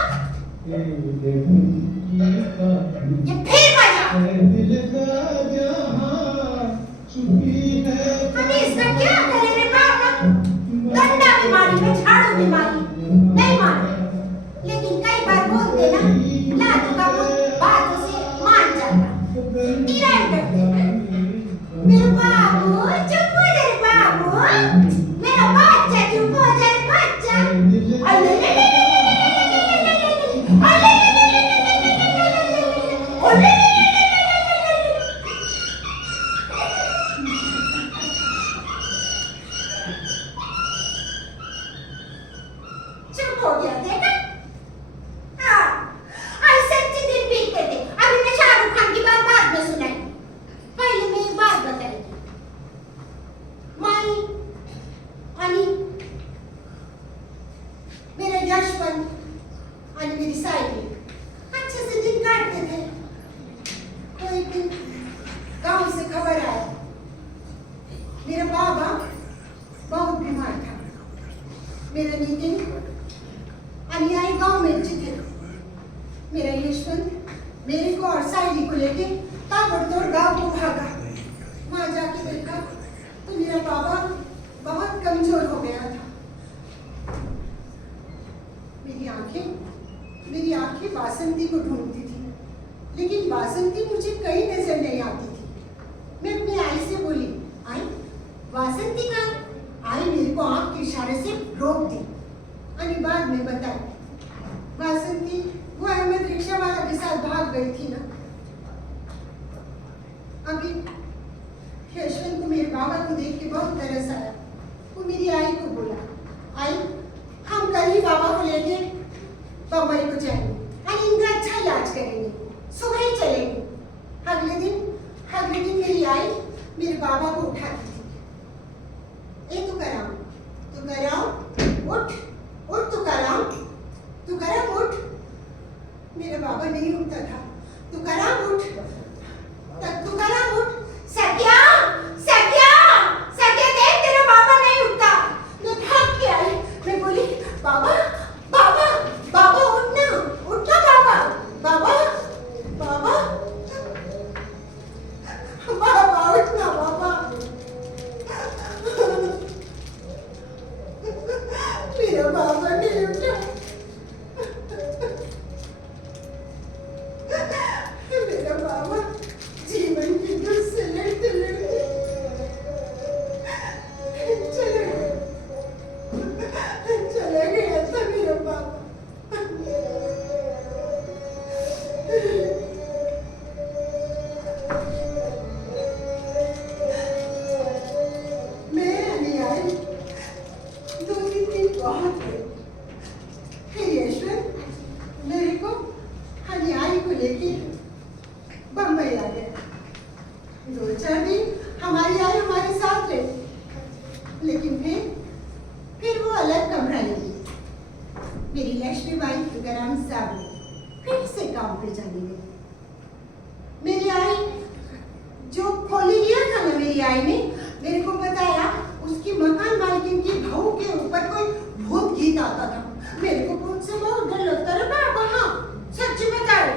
ये फिर बजा। अभी इसका क्या करे रे बाबा? डंडा भी मारी, मैं झाड़ू भी मारी, नहीं माने। लेकिन कई बार बोलते ना, लातों का मुंह बातों से मान जाता। टिराई करते। मेरे बाबू चुप हो जा रे बाबू, मेरा बच्चा चुप हो जा रे बच्चा। अले ले ले ले ले ले ले ले ले, अले ले ले ले ले ले ले, अले ले ले ले ले ले। चुप हो गया, देखा? हाँ, ऐसे अच्छे दिन बीतते थे। अभी मैं शाहरुख खान की बात बाद में सुनाई। पहले मैं एक बात बताई। माई आणि मेरे यशवंत आणि मेरी साइली अच्छे से दिन काटते थे। तो एक दिन गांव से खबर आया, मेरा बाबा बहुत बीमार था। मेरा नितिन आणि आई गांव में थे। मेरा यशवंत मेरे को और साइली को लेके ताबड़तोड़ गांव को भागा। वहां जाके देखा तो मेरा बाबा बहुत कमजोर हो गया था। मेरी आंखें वासंती को ढूंढती थी, लेकिन वासंती मुझे कहीं नजर नहीं आती थी। मैं अपनी आई से बोली, आई वासंती कहाँ? आई मेरे को आंख के इशारे से रोक दी और बाद में बताया वासंती वो अहमद रिक्शा वाला के साथ गई थी ना, अभी यशवंत को मेरे बाबा को देख के बहुत तरस आया। वो मेरी आई को बोला, आई हम कल ही बाबा को लेके बम्बई को जाएंगे और इनका अच्छा इलाज करेंगे, सुबह ही चलेंगे। अगले दिन मेरी आई मेरे बाबा को उठाती थी, ए तू कराम उठ तू कराम उठ। मेरा बाबा नहीं उठता था, तू कराम उठ, तू कराम उठ। सत्या देख तेरा बाबा नहीं उठता। मैं भाग के आई, मैं बोली बाबा उठना बाबा उठना बाबा। मेरा बाबा नहीं उठा। मेरा बाबा जीवन की दुख से लड़ते चला गया था मेरा बाबा। मैं नहीं आई, 2-3 दिन बहुत हुए। फिर यशवंत मेरे को हनियाई को लेके बम्बई आ गया। 2-4 दिन हमारी आई हमारे साथ रही, लेकिन फिर वो अलग कमरा ले ली। मेरी लक्ष्मीबाई तुकाराम साहब फिर से काम पे चली गई। मेरी आई जो खोली लिया था ना, मेरी आई ने मेरे को बताया उसकी मकान मालकिन की बहू के ऊपर कोई भूत गीत आता था। मेरे को भूत से बहुत डर लगता है बाबा। हाँ सच बता रहे,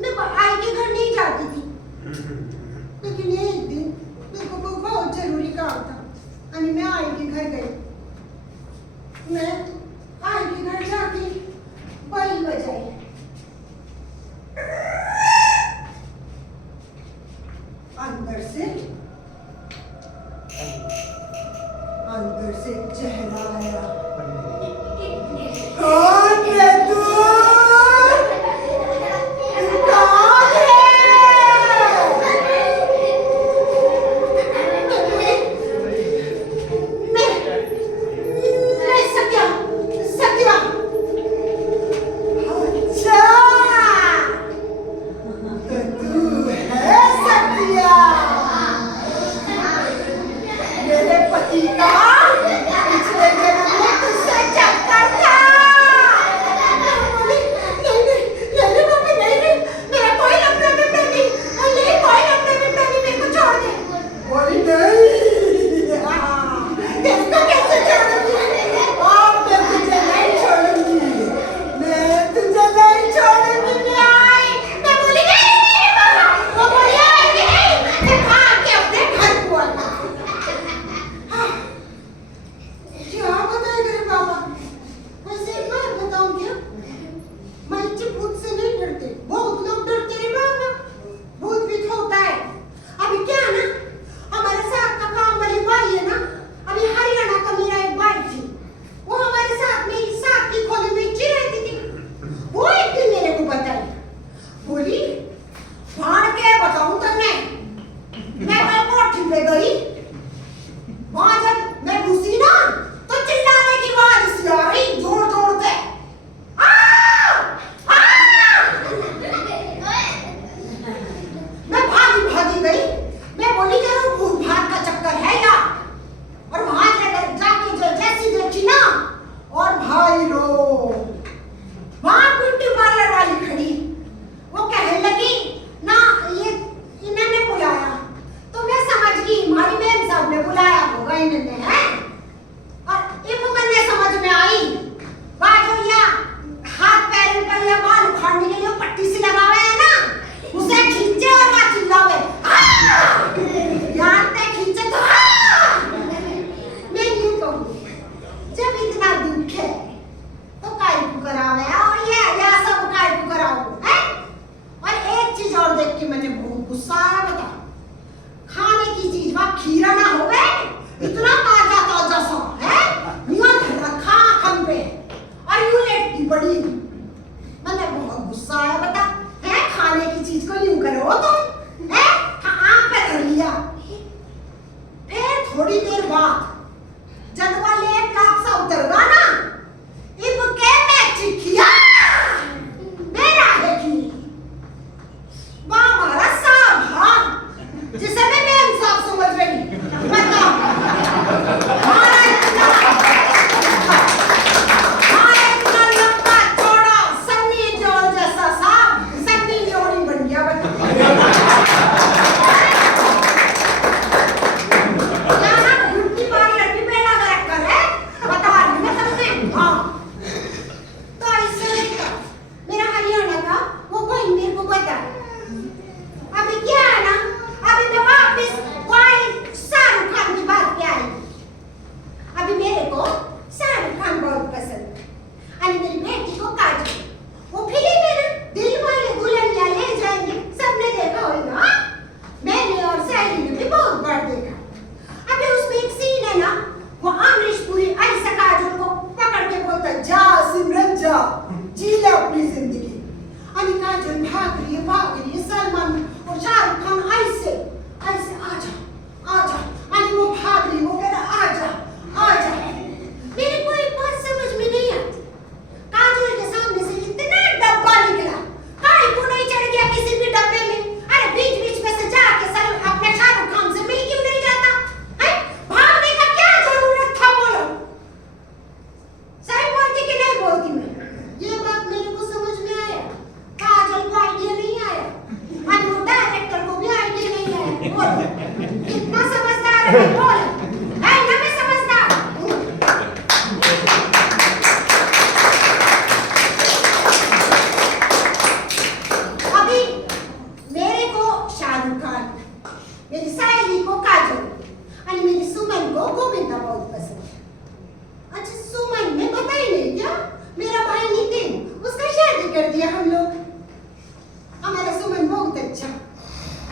मैं आई के घर नहीं जाती थी, लेकिन एक दिन मेरे को बहुत जरूरी काम था और मैं आई के घर गई। मैं आई के घर जाके बैल बजाई। अंदर से चेहरा आया, कौन है तू? इसको यूं करो तुम, है? आँख पे धर लिया। फिर थोड़ी देर बाद जब वो लेप लाप सा उतरगा ना, इब के मैं चिखिया मेरा है की हमारा साहब, हाँ जिसे मैं इंसाफ समझ रही। बताओ हमारा इतना लंबा चौड़ा सन्नी देओल जैसा साहब सन्नी देओल बन गया। यहाँ गुड्डी मार लड्डी पे लगा रखा है, बता रही मैं तुमसे। हाँ तो ऐसे नहीं था। मेरा हरियाणा का वो कोई मेरे को बता। अभी क्या है ना, अभी मैं वापस वही शाहरुख खान की बात पे आई। अभी मेरे को शाहरुख खान बहुत पसंद है, और मेरी बेटी को काजल। वो फिल्म है ना, दिल वाले दुल्हनिया ले जाएंगे, सबने देखा होगा। मैंने और सहेली ने भी बहुत बार देखा। अभी उसमें एक सीन है ना, वो अमरीश पुरी ऐसा काजल को पकड़ के बोलता है, जा सिमरन जा, जी ले अपनी जिंदगी। अभी काजल भाग रही है, सलमान और शाहरुख खान ऐसे ऐसे आजा अरे वो भाग रही, वो कह रहा आजा। मेरे को एक बात समझ में नहीं आती, काजल के सामने से इतना डब्बा निकला, काहे को नहीं चढ़ गया किसी भी डब्बे में? अरे बीच में से जाके सर अपने शाहरुख खान से मिल क्यों नहीं जाता है? भागने का क्या जरूरत था? बोलो सही बोलती कि नहीं बोलती मैं? ये बात मेरे को समझ में आया, काजल को आइडिया नहीं आया, और वो डायरेक्टर को भी आइडिया नहीं आया। बोलो कितना समझदार है, बोल है ना, मैं समझदार हूँ। अभी मेरे को शाहरुख खान, मेरी सहेली को काजल, और मेरी सुमन को गोविंदा बहुत पसंद है। अच्छा सुमन ने पता ही नहीं क्या, मेरा भाई नितिन उसका शादी कर दिया हम लोग। हमारा सुमन बहुत अच्छा।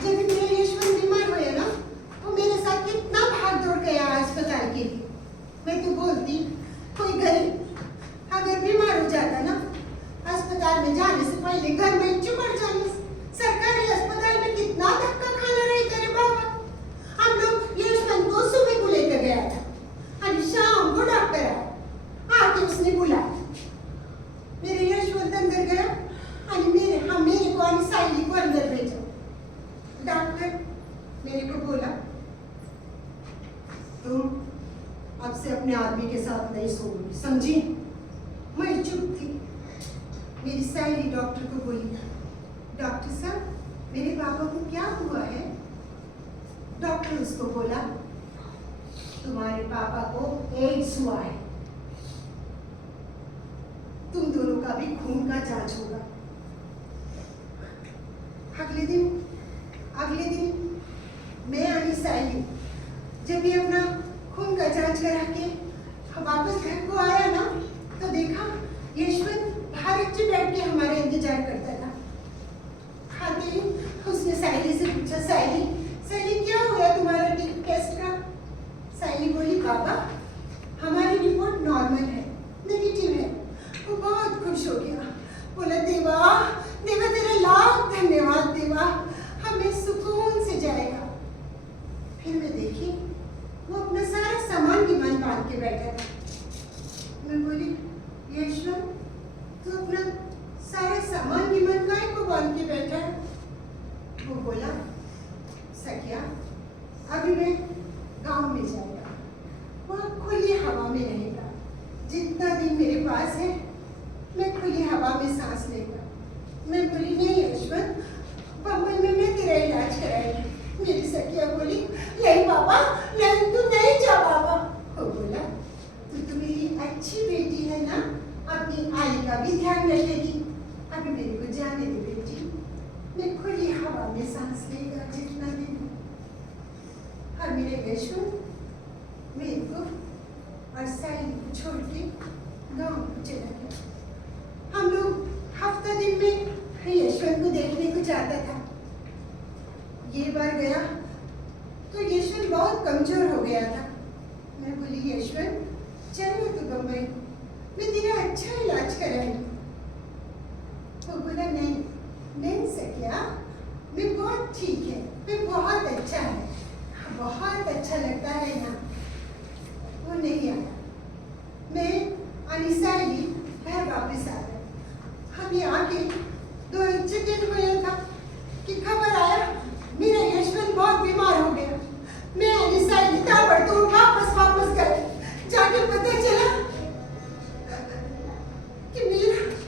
जब भी मेरे यशवंत बीमार हुए ना, तो मेरे साथ कितना भाग दौड़ गया अस्पताल के लिए। मैं तो बोलती कोई गरीब अगर बीमार हो जाता ना, अस्पताल में जाने से पहले घर में चुपड़ जाने से, सरकारी अस्पताल में कितना धक्का खाना रहता रे बाबा। हम लोग यशवंत को सुबह को लेकर गया था, और शाम को डॉक्टर आया, आके उसने बुलाया। मेरे यशवंत अंदर गया, मेरे को और साइली को अंदर भेजा। डॉक्टर मेरे को बोला, तुम अब से अपने आदमी के साथ नहीं सोओगी, समझी? मैं चुप थी। मेरी साइली डॉक्टर को बोली, डॉक्टर साहब मेरे पापा को क्या हुआ है? डॉक्टर उसको बोला, तुम्हारे पापा को एड्स हुआ है, तुम दोनों का भी खून का जांच होगा। अगले दिन मैं और साइली जब भी अपना खून का जांच करा के वापस घर को आया ना, तो देखा यशवंत बाहर अच्छे बैठ के हमारे इंतजार करता था। खाते ही उसने साइली से पूछा, साइली क्या हुआ तुम्हारा टेस्ट का? साइली बोली, पापा हमारी रिपोर्ट नॉर्मल है, नेगेटिव है। वो बहुत खुश हो गया, बोला देवा तेरे लाख धन्यवाद देवा, हमें सुकून से जाएगा। फिर मैं देखी वो अपना सारा सामान विमान बांध के बैठा था। मैं बोली, यशवंत तू अपना सारा सामान विमान काहे को बांध के बैठा है? वो बोला, सखिया अभी मैं गांव में जाएगा, वहाँ खुली हवा में रहेगा। जितना दिन मेरे पास है मैं खुली हवा में सांस लेगा। मैं बोली, नहीं यशवंत, बम्बई में मैं तेरा इलाज कराएगी। मेरी सखिया बोली, नहीं पापा नहीं, तू नहीं जा पापा। वो बोला, तू मेरी अच्छी बेटी है ना, अपनी आई का भी ध्यान रखेगी। अभी मेरे को जाने दे बेटी, मैं खुली हवा में सांस लेगा जितना दिन। और मेरे यशवंत मेरे को और साइली को छोड़ के गाँव को चला गया। हम लोग हफ्ता दिन में यशवंत को देखने को जाता था। ये बार गया तो यशवंत बहुत कमजोर हो गया था। मैं बोली, यशवंत चल ना तू बम्बई, मैं तेरा अच्छा इलाज कराऊंगी। वो बोला, नहीं सकिया, ठीक है, फिर बहुत अच्छा है, बहुत अच्छा लगता है यहाँ। वो नहीं आया, मैं अनिसा अली घर वापस आ गए। हम यहाँ के 2 दिन हुए था कि खबर आया मेरा यशवंत बहुत बीमार हो गया। मैं अनिसा अली ताबड़तोड़ वापस गए। जाके पता चला कि मेरा यशवंत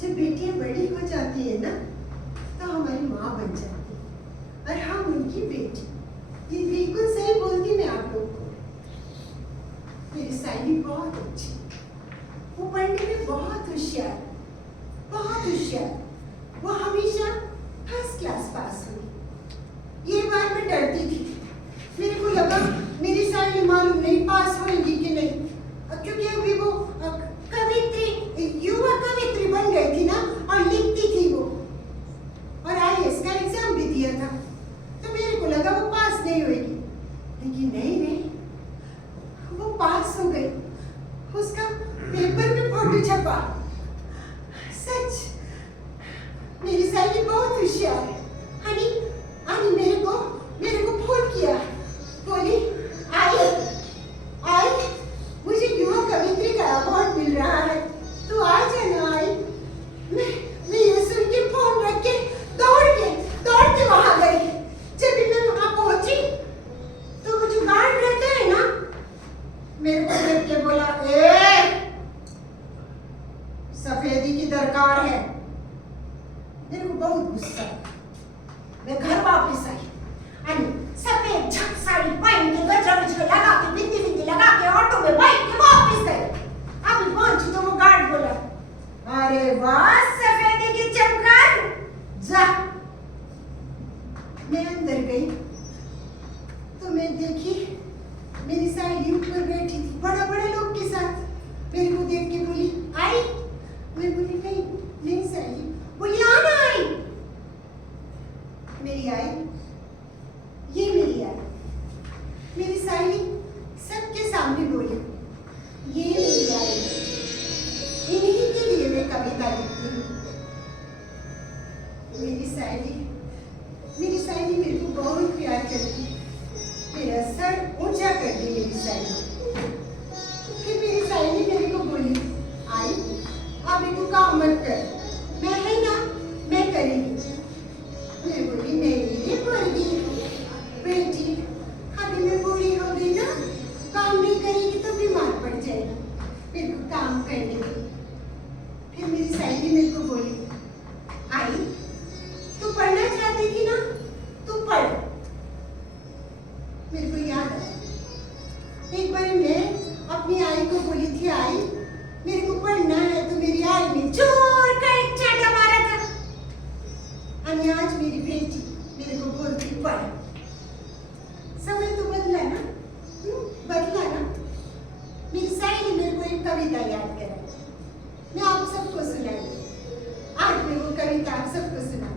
जब बेटियां बड़ी हो जाती है ना तो हमारी माँ बन जाती है और हम उनकी बेटी। ये बिल्कुल सही बोलती मैं आप लोग को। मेरी साइली बहुत अच्छी, वो पढ़ने में बहुत होशियार, बहुत होशियार। वो हमेशा फर्स्ट क्लास पास हुई। ये बार मैं डरती थी, मेरे को लगा मेरी साइली मालूम नहीं पास होगी कि नहीं, क्योंकि अभी वो युवा कवित्री बन गई थी ना और लिखती थी वो, और IAS का एग्जाम भी दिया था। तो मेरे को लगा वो पास नहीं होगी, लेकिन नहीं, वो पास हो गई। उसका पेपर में फोटो छपा। सच मेरी साइली बहुत होशियार है। हनी मेरे को फोन किया, बोली आई मुझे युवा कवित्री का अवार्ड मिल रहा है, तू आ जाना। आई मैं ये सुन के फोन रख के दौड़ के वहां गई। जब भी मैं वहां पहुंची तो वो जो गार्ड रहता है ना, मेरे को देख के बोला, सफेदी की दरकार है। मेरे को बहुत गुस्सा आया। मैं घर वापस आई, सफेद झक साड़ी पहन के गजरा लगा के बिंदी लगा के ऑटो में बैठ के वापस गई। अभी पहुंची तो वो गार्ड बोला, अरे वाह सफेदी की चमकार, जा। मैं अंदर गई तो मैं देखी मेरी साइली ऊपर बैठी थी बड़े लोग के साथ। मेरे को देख के बोली, आई? मैं बोली नहीं साइली। बोली आना। आई मेरी आई, ये मेरी आई। मेरी साइली सबके सामने बोली, ये मेरी आई, इन्हीं के लिए मैं कविता लिखती हूँ। मेरी साइली मेरे को बहुत प्यार करती, मेरा सर ऊंचा कर दी मेरी साइली। फिर मेरी साइली मेरे को बोली, आई अभी तू काम मत कर, मैं है ना, मैं करेगी। मैं बोली नहीं बोली बेटी, अभी मैं बूढ़ी हो गई ना, काम नहीं करेगी तो बीमार पड़ जाएगी, मेरे को काम करने दो। फिर मेरी साइली मेरे को बोली, आई तू पढ़ना चाहती थी ना, तू पढ़। मेरे को याद आया, एक बार मैं अपनी आई को बोली थी, आई मेरे को पढ़ना है, तो मेरी आई ने जोर का एक चाटा मारा था। और आज मेरी बेटी मेरे को बोलती पढ़। समय तो बदला ना, बदला ना। मेरी साइली मेरे को एक कविता याद करा, मैं आप सबको सुनाई। आज मैं वो कविता आप सबको सुना।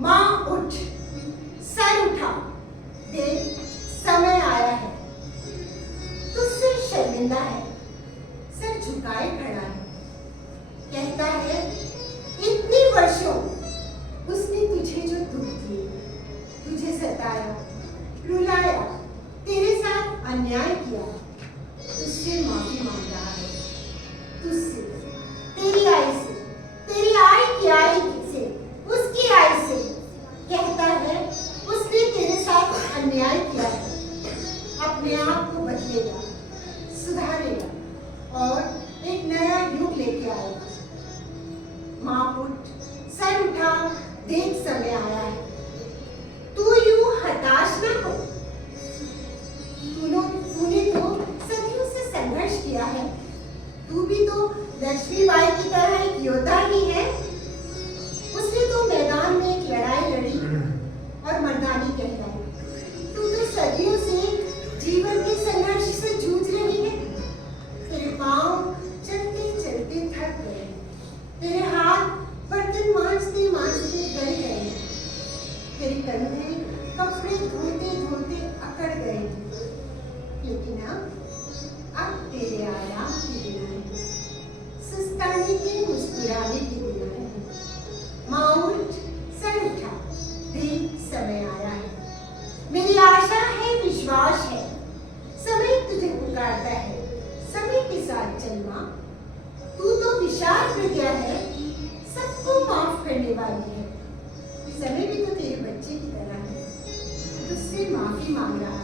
माँ उठ, मेरे कंधे कपड़े धोते धोते अकड़ गए थे, लेकिन अब तेरे आराम की दिन है, सुस्ताने की मुस्कुराने की दिन है। माँ उठ, सर उठा, देख समय आया है। मेरी आशा है, विश्वास है, समय तुझे पुकारता है, समय के साथ चल माँ। तू तो विशाल प्रज्ञा है, सबको माफ करने वाली है। समय भी तो तेरे बच्चे की तरह है, तुझसे माफी मांग रहा है।